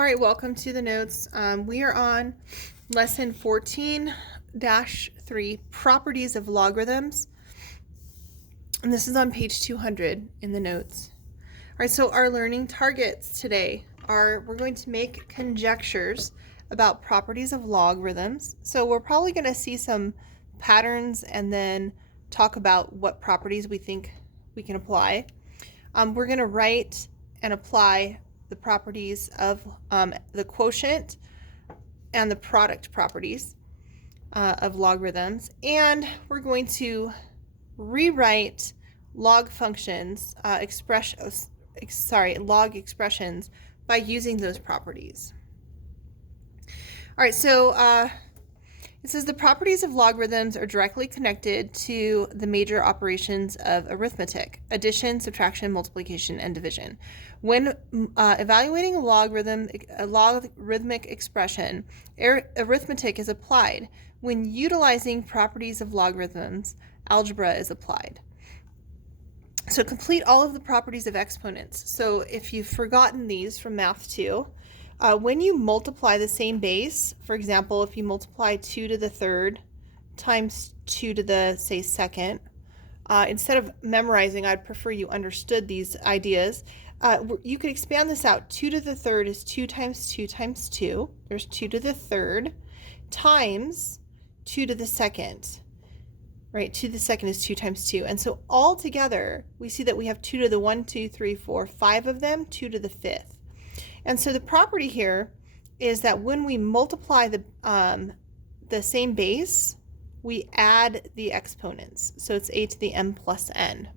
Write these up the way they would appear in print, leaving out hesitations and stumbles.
All right, welcome to the notes. We are on lesson 14-3, properties of logarithms. And this is on page 200 in the notes. All right, so our learning targets today are we're going to make conjectures about properties of logarithms. So we're probably going to see some patterns and then talk about what properties we think we can apply. We're going to write and apply the properties of the quotient and the product properties of logarithms, and we're going to rewrite log functions, log expressions by using those properties. All right, so it says the properties of logarithms are directly connected to the major operations of arithmetic: addition, subtraction, multiplication, and division. When evaluating a logarithmic expression, arithmetic is applied. When utilizing properties of logarithms, algebra is applied. So complete all of the properties of exponents. So if you've forgotten these from Math 2, when you multiply the same base, for example, if you multiply 2 to the third times 2 to the, say, second, instead of memorizing, I'd prefer you understood these ideas. You could expand this out. 2 to the third is 2 times 2 times 2. There's 2 to the third times 2 to the second. Right, 2 to the second is 2 times 2. And so all together, we see that we have 2 to the 1, 2, 3, 4, 5 of them, 2 to the fifth. And so the property here is that when we multiply the same base, we add the exponents. So it's a to the m plus n.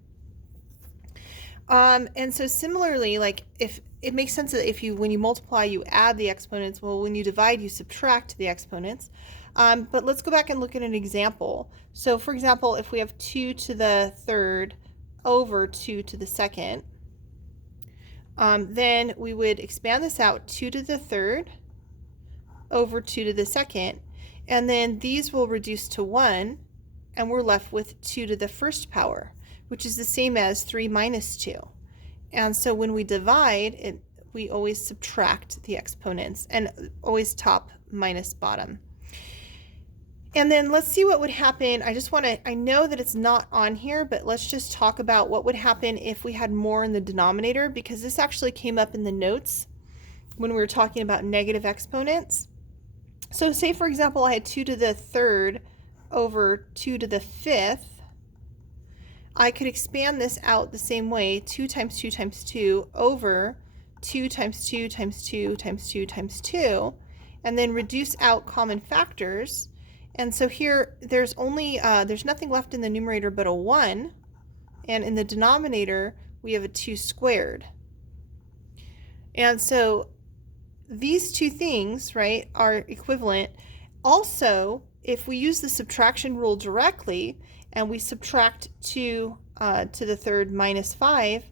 And so similarly, like if it makes sense that when you multiply, you add the exponents. Well, when you divide, you subtract the exponents. But let's go back and look at an example. So for example, if we have 2 to the third over 2 to the second, then we would expand this out, 2 to the third over 2 to the second, and then these will reduce to 1, and we're left with 2 to the first power, which is the same as 3 minus 2. And so when we divide, we always subtract the exponents, and always top minus bottom. And then let's see what would happen. I know that it's not on here, but let's just talk about what would happen if we had more in the denominator, because this actually came up in the notes when we were talking about negative exponents. So say, for example, I had 2 to the third over 2 to the fifth. I could expand this out the same way, 2 times 2 times 2 over 2 times 2 times 2 times 2 times 2, and then reduce out common factors. And so here there's nothing left in the numerator but a 1, and in the denominator we have a 2 squared. And so these two things, right, are equivalent. Also, if we use the subtraction rule directly and we subtract 2 to the third minus 5,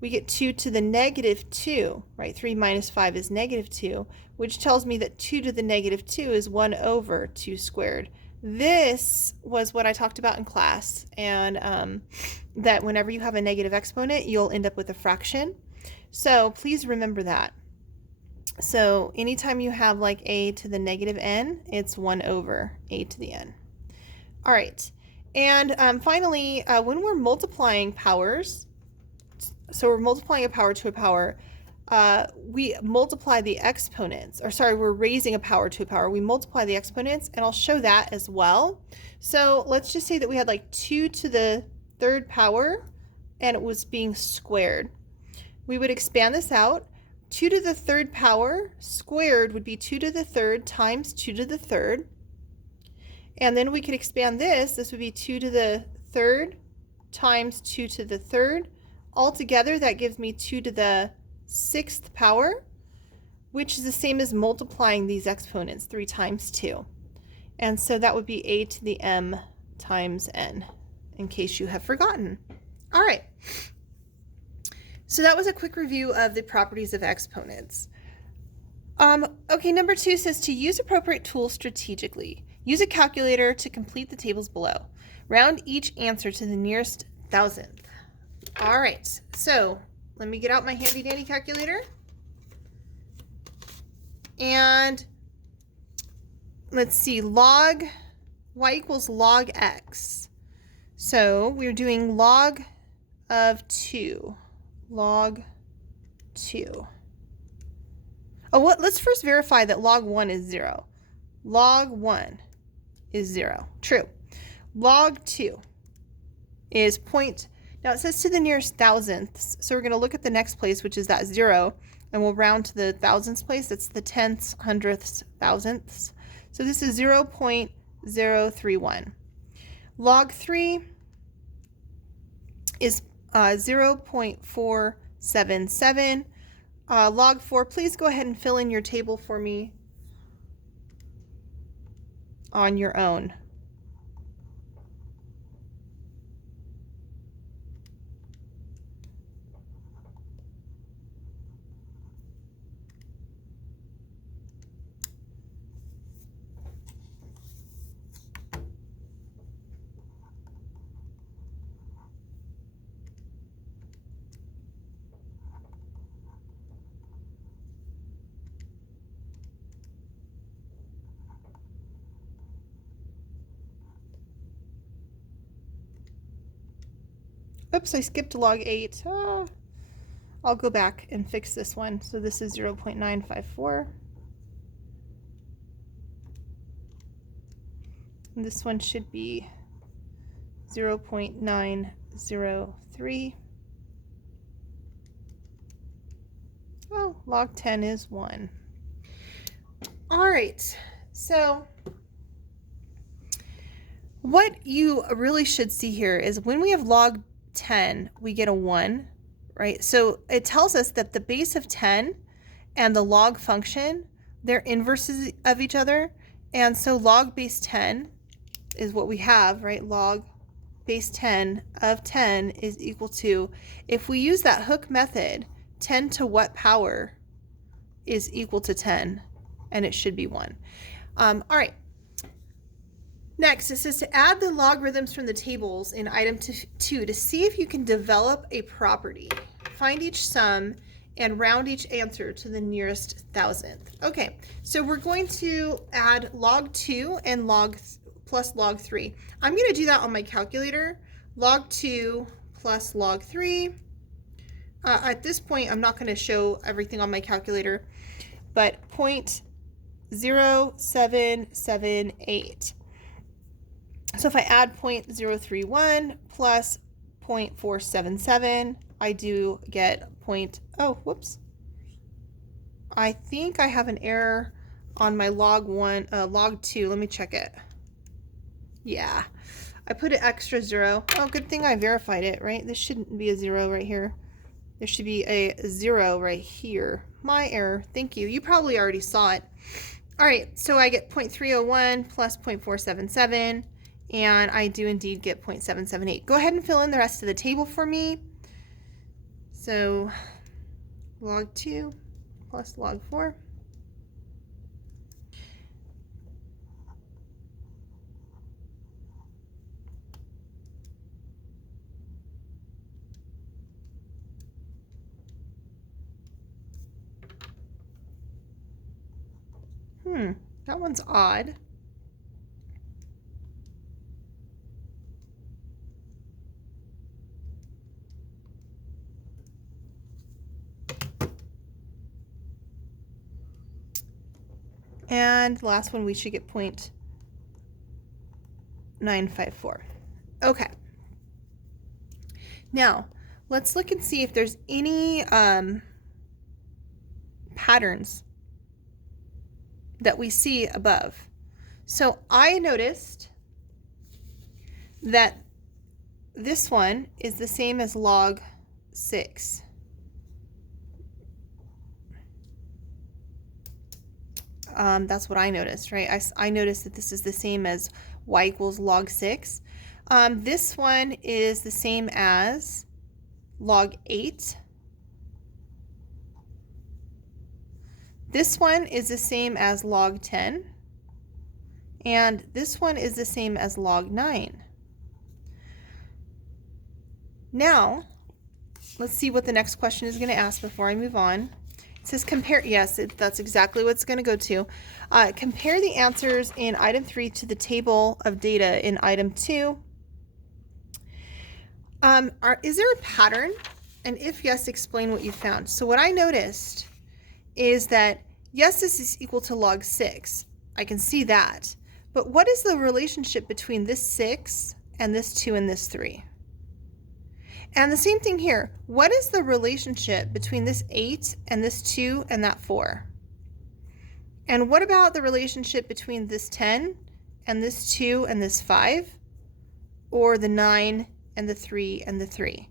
we get 2 to the negative 2, right? 3 minus 5 is negative 2, which tells me that 2 to the negative 2 is 1 over 2 squared. This was what I talked about in class, and that whenever you have a negative exponent, you'll end up with a fraction. So please remember that. So anytime you have like a to the negative n, it's 1 over a to the n. All right, and finally, when we're multiplying powers, so we're multiplying a power to a power, we multiply the exponents, we're raising a power to a power. We multiply the exponents, and I'll show that as well. So let's just say that we had like 2 to the third power, and it was being squared. We would expand this out. 2 to the third power squared would be 2 to the third times 2 to the third. And then we could expand this. This would be 2 to the third times 2 to the third. Altogether, that gives me 2 to the sixth power, which is the same as multiplying these exponents, 3 times 2. And so that would be a to the m times n, in case you have forgotten. All right. So that was a quick review of the properties of exponents. Okay, number 2 says to use appropriate tools strategically. Use a calculator to complete the tables below. Round each answer to the nearest thousandth. All right, so let me get out my handy dandy calculator. And let's see, log y equals log x. So we're doing log of 2. Log 2. Oh, let's first verify that log 1 is 0. Log 1 is 0. True. Log 2 is point. Now it says to the nearest thousandths, so we're going to look at the next place, which is that 0, and we'll round to the thousandths place. That's the tenths, hundredths, thousandths. So this is 0.031. Log 3 is 0.477. Log 4, please go ahead and fill in your table for me on your own. Oops, I skipped log 8. I'll go back and fix this one. So this is 0.954. And this one should be 0.903. Oh, log 10 is 1. All right, so what you really should see here is when we have log 10, we get a 1, right? So it tells us that the base of 10 and the log function, they're inverses of each other. And so log base 10 is what we have, right? Log base 10 of 10 is equal to, if we use that Hooke method, 10 to what power is equal to 10? And it should be 1. All right. Next, it says to add the logarithms from the tables in item 2 to see if you can develop a property. Find each sum and round each answer to the nearest thousandth. Okay, so we're going to add log 2 and plus log 3. I'm going to do that on my calculator. Log 2 plus log 3. At this point, I'm not going to show everything on my calculator, but 0.0778. So if I add 0.031 plus 0.477, I do get whoops. I think I have an error on my log 2. Let me check it. Yeah, I put an extra 0. Oh, good thing I verified it, right? This shouldn't be a 0 right here. There should be a 0 right here. My error. Thank you. You probably already saw it. All right, so I get 0.301 plus 0.477. And I do indeed get 0.778. Go ahead and fill in the rest of the table for me. So log 2 plus log 4. That one's odd. And the last one, we should get 0.954. Okay. Now, let's look and see if there's any patterns that we see above. So I noticed that this one is the same as log 6. That's what I noticed, right? I noticed that this is the same as y equals log 6. This one is the same as log 8. This one is the same as log 10. And this one is the same as log 9. Now, let's see what the next question is going to ask before I move on. It says compare, yes, that's exactly what it's going to go to. Compare the answers in item 3 to the table of data in item 2. Is there a pattern? And if yes, explain what you found. So what I noticed is that, yes, this is equal to log 6. I can see that. But what is the relationship between this 6 and this 2 and this 3? And the same thing here. What is the relationship between this 8 and this 2 and that 4? And what about the relationship between this 10 and this 2 and this 5? Or the 9 and the 3 and the 3?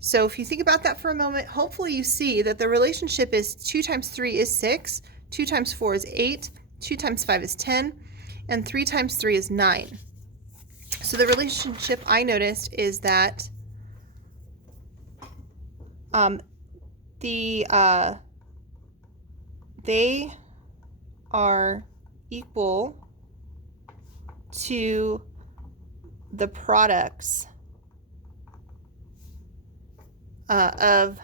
So if you think about that for a moment, hopefully you see that the relationship is 2 times 3 is 6, 2 times 4 is 8, 2 times 5 is 10, and 3 times 3 is 9. So the relationship I noticed is that they are equal to the products of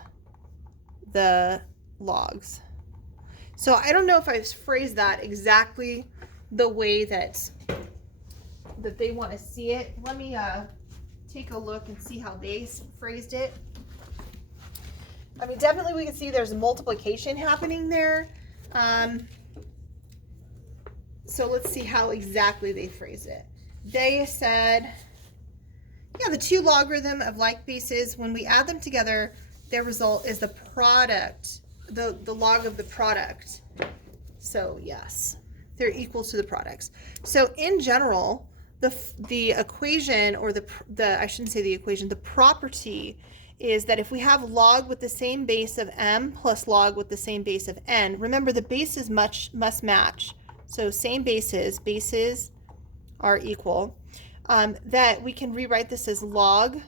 the logs. So I don't know if I've phrased that exactly the way that they want to see it. Let me take a look and see how they phrased it. I mean, definitely we can see there's multiplication happening there. So let's see how exactly they phrase it. They said, yeah, the two logarithm of like bases, when we add them together, their result is the product, the log of the product. So yes, they're equal to the products. So in general, the equation, or I shouldn't say the equation, the property is that if we have log with the same base of m plus log with the same base of n, remember the bases must match. So same bases are equal. That we can rewrite this as log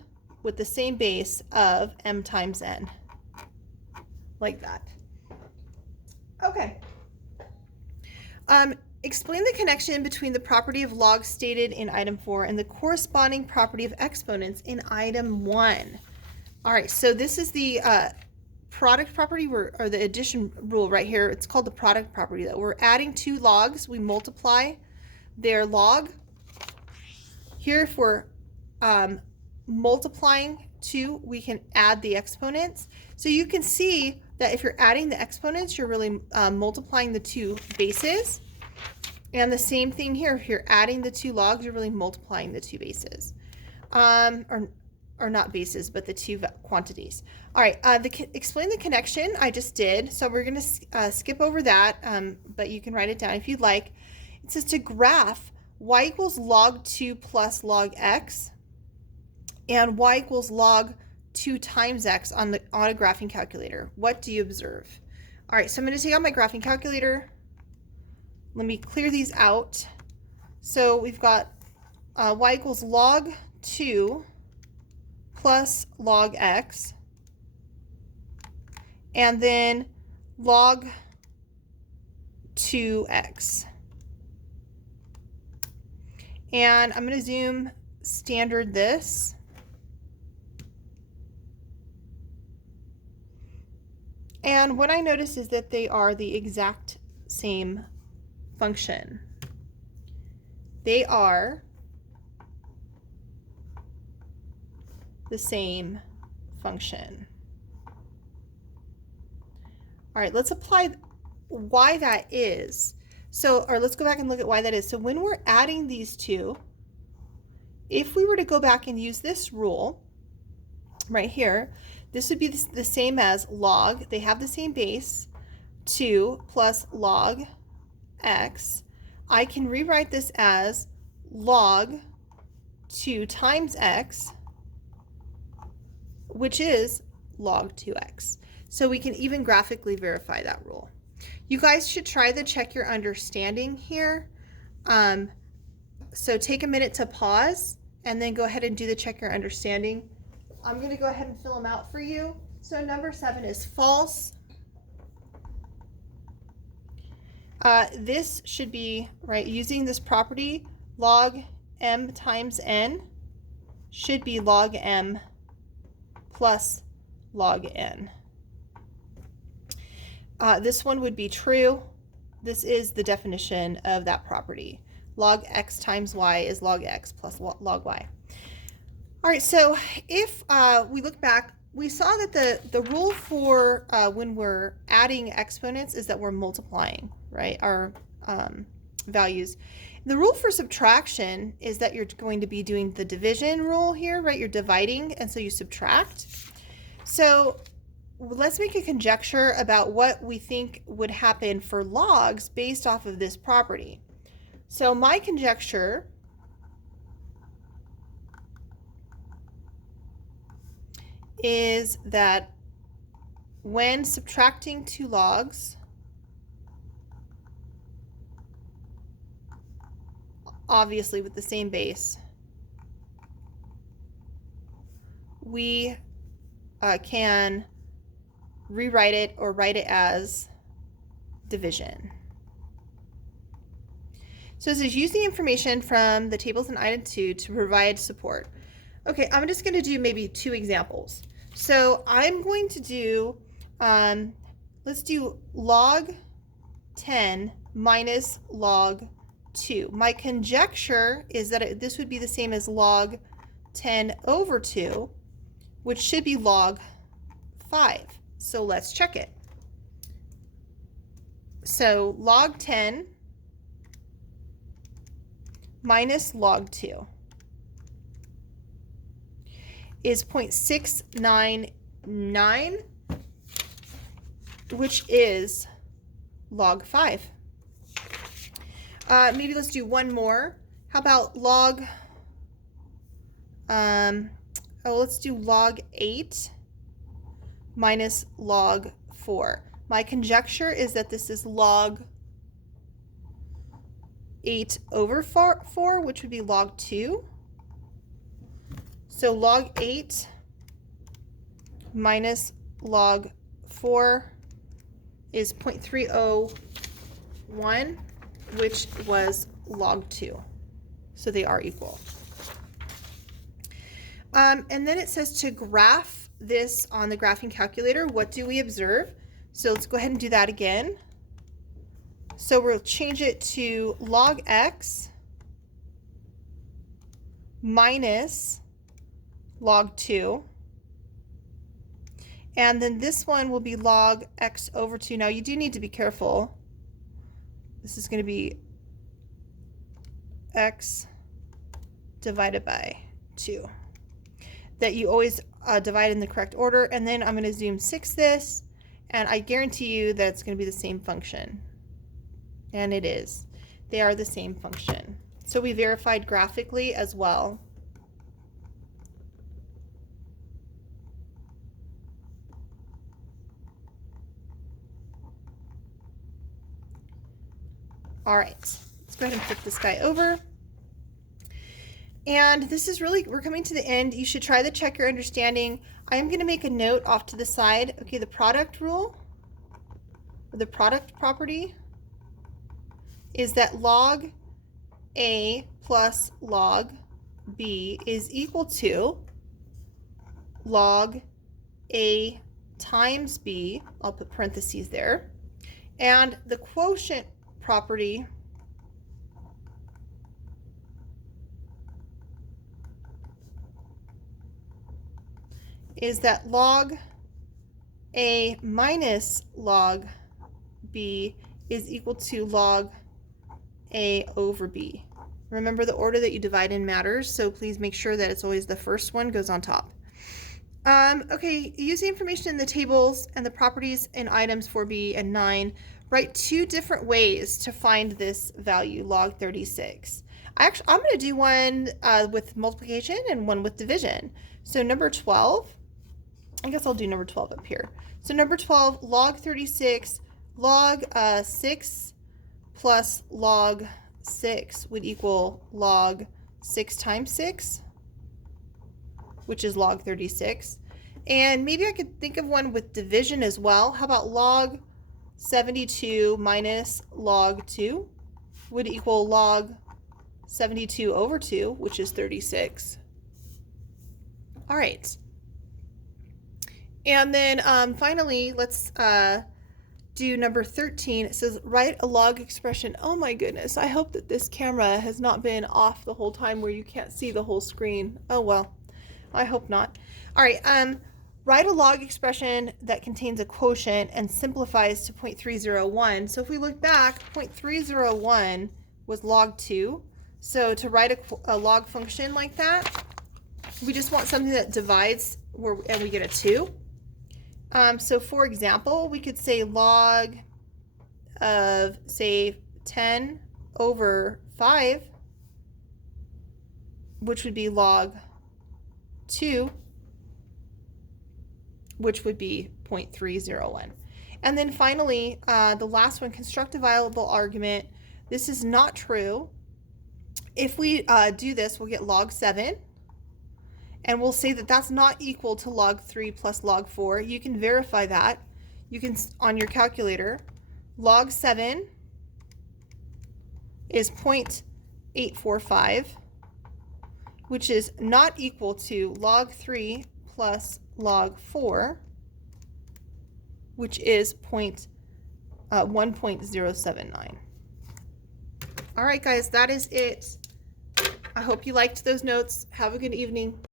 with the same base of m times n, like that. Okay. Explain the connection between the property of log stated in item 4 and the corresponding property of exponents in item 1. All right, so this is the product property, or the addition rule right here. It's called the product property, that we're adding two logs. We multiply their log. Here, if we're multiplying 2, we can add the exponents. So you can see that if you're adding the exponents, you're really multiplying the two bases. And the same thing here, if you're adding the two logs, you're really multiplying the two bases. Or not bases, but the two quantities. All right, explain the connection I just did. So we're going to skip over that, but you can write it down if you'd like. It says to graph y equals log 2 plus log x, and y equals log 2 times x on a graphing calculator. What do you observe? All right, so I'm going to take out my graphing calculator. Let me clear these out. So we've got y equals log 2 plus log x, and then log 2x. And I'm going to zoom standard this. And what I notice is that they are the exact same function. They are the same function. All right, let's apply why that is. So, or let's go back and look at why that is. So when we're adding these two, if we were to go back and use this rule right here, this would be the same as log, they have the same base, 2 plus log x. I can rewrite this as log 2 times x, which is log 2x. So we can even graphically verify that rule. You guys should try the check your understanding here. So take a minute to pause and then go ahead and do the check your understanding. I'm going to go ahead and fill them out for you. So number 7 is false. This should be, right, using this property, log m times n should be log m plus log n. This one would be true. This is the definition of that property. Log x times y is log x plus log y. All right, so if we look back, we saw that the rule for when we're adding exponents is that we're multiplying, right, our values. The rule for subtraction is that you're going to be doing the division rule here, right? You're dividing, and so you subtract. So let's make a conjecture about what we think would happen for logs based off of this property. So my conjecture is that when subtracting two logs, obviously with the same base, we can rewrite it or write it as division. So this is use the information from the tables in item 2 to provide support. Okay, I'm just going to do maybe 2 examples. So I'm going to do, let's do log 10 minus log 2. My conjecture is that this would be the same as log 10 over 2, which should be log 5. So let's check it. So log 10 minus log 2 is 0.699, which is log 5. Maybe let's do one more. How about log, let's do log 8 minus log 4. My conjecture is that this is log 8 over 4, which would be log 2. So log 8 minus log 4 is 0.301, which was log 2. So they are equal. And then it says to graph this on the graphing calculator. What do we observe? So let's go ahead and do that again. So we'll change it to log x minus log 2. And then this one will be log x over 2. Now you do need to be careful. This is going to be x divided by 2. That you always divide in the correct order. And then I'm going to zoom 6 this, and I guarantee you that it's going to be the same function. And it is. They are the same function. So we verified graphically as well. All right, let's go ahead and flip this guy over. And this is really, we're coming to the end. You should try to check your understanding. I am going to make a note off to the side. Okay, the product rule, or the product property, is that log A plus log B is equal to log A times B. I'll put parentheses there. And the quotient property is that log A minus log B is equal to log A over B. Remember, the order that you divide in matters, so please make sure that it's always the first one goes on top. Okay, use the information in the tables and the properties in items 4B and 9. Write 2 different ways to find this value, log 36. I'm going to do one with multiplication and one with division. So number 12, I guess I'll do number 12 up here. So number 12, log 36, log 6 plus log 6 would equal log 6 times 6, which is log 36. And maybe I could think of one with division as well. How about log 72 minus log 2 would equal log 72 over 2, which is 36. All right. And then finally, let's do number 13. It says write a log expression. Oh my goodness, I hope that this camera has not been off the whole time where you can't see the whole screen. Oh well, I hope not. All right, write a log expression that contains a quotient and simplifies to 0.301. So if we look back, 0.301 was log 2. So to write a log function like that, we just want something that divides and we get a 2. So for example, we could say log of, say, 10 over 5, which would be log 2, which would be 0.301. And then finally, the last one, construct a viable argument. This is not true. If we do this, we'll get log 7. And we'll say that that's not equal to log 3 plus log 4. You can verify that. You can, on your calculator, log 7 is 0.845, which is not equal to log 3 plus log 4, which is 1.079. All right, guys, that is it. I hope you liked those notes. Have a good evening.